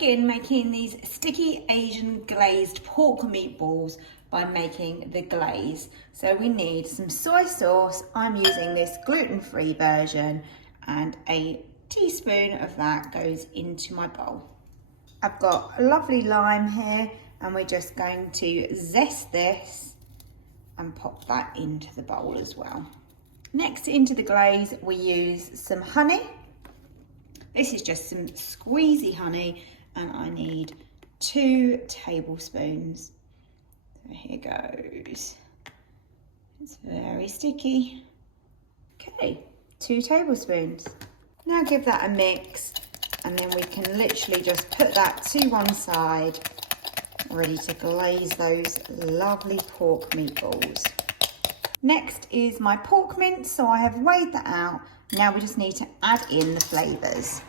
begin making these sticky Asian glazed pork meatballs by making the glaze. So we need some soy sauce. I'm using this gluten-free version, and a teaspoon of that goes into my bowl. I've got a lovely lime here, and we're just going to zest this and pop that into the bowl as well. Next, into the glaze, we use some honey. This is just some squeezy honey, and I need 2 tablespoons. So here goes. It's very sticky. Okay, 2 tablespoons. Now give that a mix, and then we can literally just put that to one side, ready to glaze those lovely pork meatballs. Next is my pork mince, so I have weighed that out. Now we just need to add in the flavours.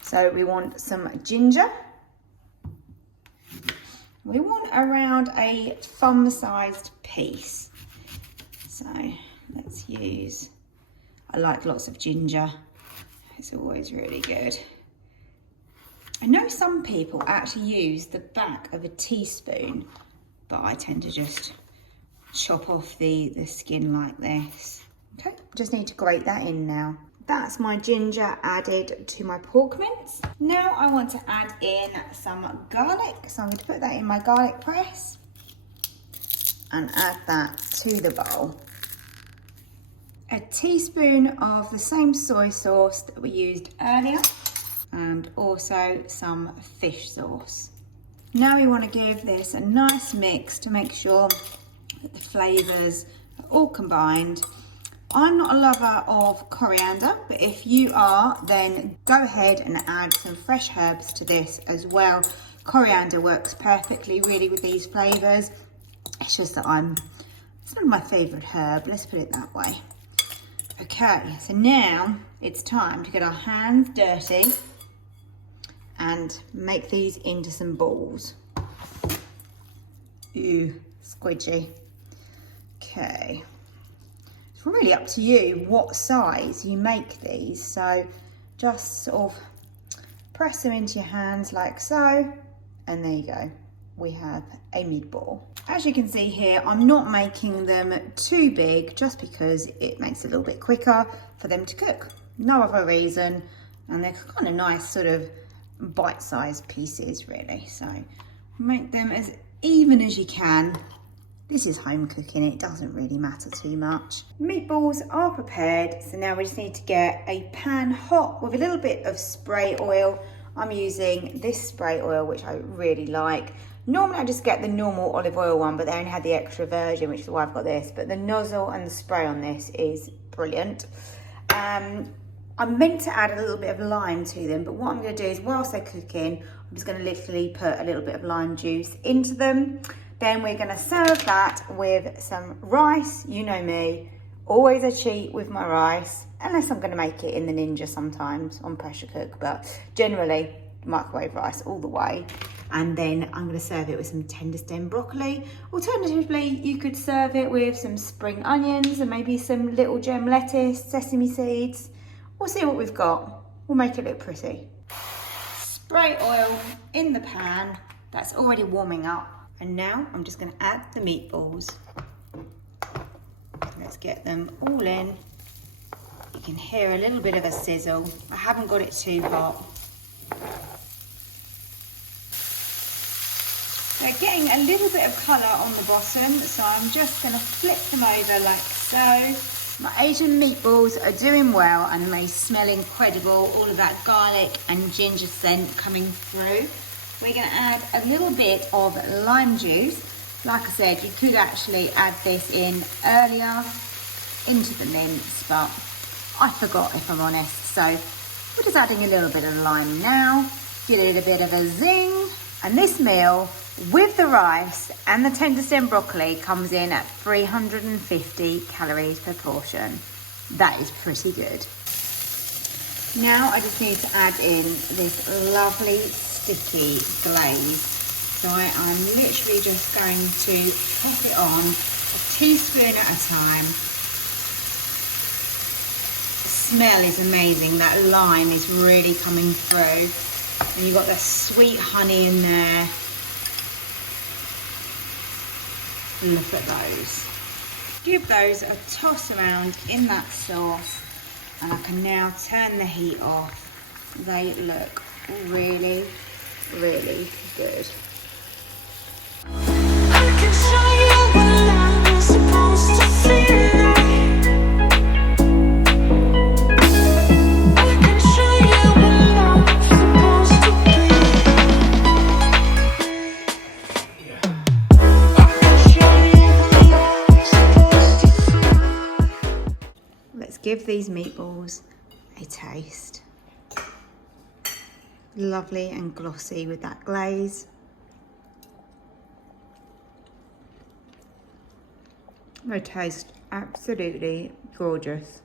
So we want some ginger. We want around a thumb-sized piece. So let's use, I like lots of ginger. It's always really good. I know some people actually use the back of a teaspoon, but I tend to just chop off the skin like this. Okay, just need to grate that in now. That's my ginger added to my pork mince. Now I want to add in some garlic. So I'm going to put that in my garlic press and add that to the bowl. A teaspoon of the same soy sauce that we used earlier, and also some fish sauce. Now we want to give this a nice mix to make sure that the flavours are all combined. I'm not a lover of coriander, but if you are, then go ahead and add some fresh herbs to this as well. Coriander works perfectly really with these flavours. It's just that it's not my favourite herb, let's put it that way. Okay, so now it's time to get our hands dirty and make these into some balls. Ooh, squidgy. Okay. It's really up to you what size you make these. So just sort of press them into your hands like so, and there you go. We have a meatball. As you can see here, I'm not making them too big just because it makes it a little bit quicker for them to cook. No other reason, and they're kind of nice sort of bite-sized pieces really. So make them as even as you can. This is home cooking, it doesn't really matter too much. Meatballs are prepared, so now we just need to get a pan hot with a little bit of spray oil. I'm using this spray oil, which I really like. Normally I just get the normal olive oil one, but they only had the extra version, which is why I've got this. But the nozzle and the spray on this is brilliant. I'm meant to add a little bit of lime to them, but what I'm going to do is whilst they're cooking, I'm just going to literally put a little bit of lime juice into them. Then we're going to serve that with some rice. You know me, always a cheat with my rice, unless I'm going to make it in the Ninja sometimes on pressure cook, but generally microwave rice all the way. And then I'm going to serve it with some tender stem broccoli. Alternatively, you could serve it with some spring onions and maybe some little gem lettuce, sesame seeds. We'll see what we've got. We'll make it look pretty. Spray oil in the pan. That's already warming up. And now I'm just going to add the meatballs. Let's get them all in. You can hear a little bit of a sizzle. I haven't got it too hot. They're getting a little bit of colour on the bottom, so I'm just going to flip them over like so. My Asian meatballs are doing well and they smell incredible. All of that garlic and ginger scent coming through. We're going to add a little bit of lime juice. Like I said, you could actually add this in earlier into the mince, but I forgot if I'm honest. So we're just adding a little bit of lime now, get a little bit of a zing. And this meal with the rice and the tender stem broccoli comes in at 350 calories per portion. That is pretty good. Now I just need to add in this lovely sticky glaze. So I am literally just going to pop it on a teaspoon at a time. The smell is amazing. That lime is really coming through. And you've got the sweet honey in there. And look at those. Give those a toss around in that sauce, and I can now turn the heat off. They look really, really good. I can show you what love is supposed to feel like. I can show you what love's supposed to be. I can show you what love's supposed to feel. Let's give these meatballs a taste. Lovely and glossy with that glaze. They taste absolutely gorgeous.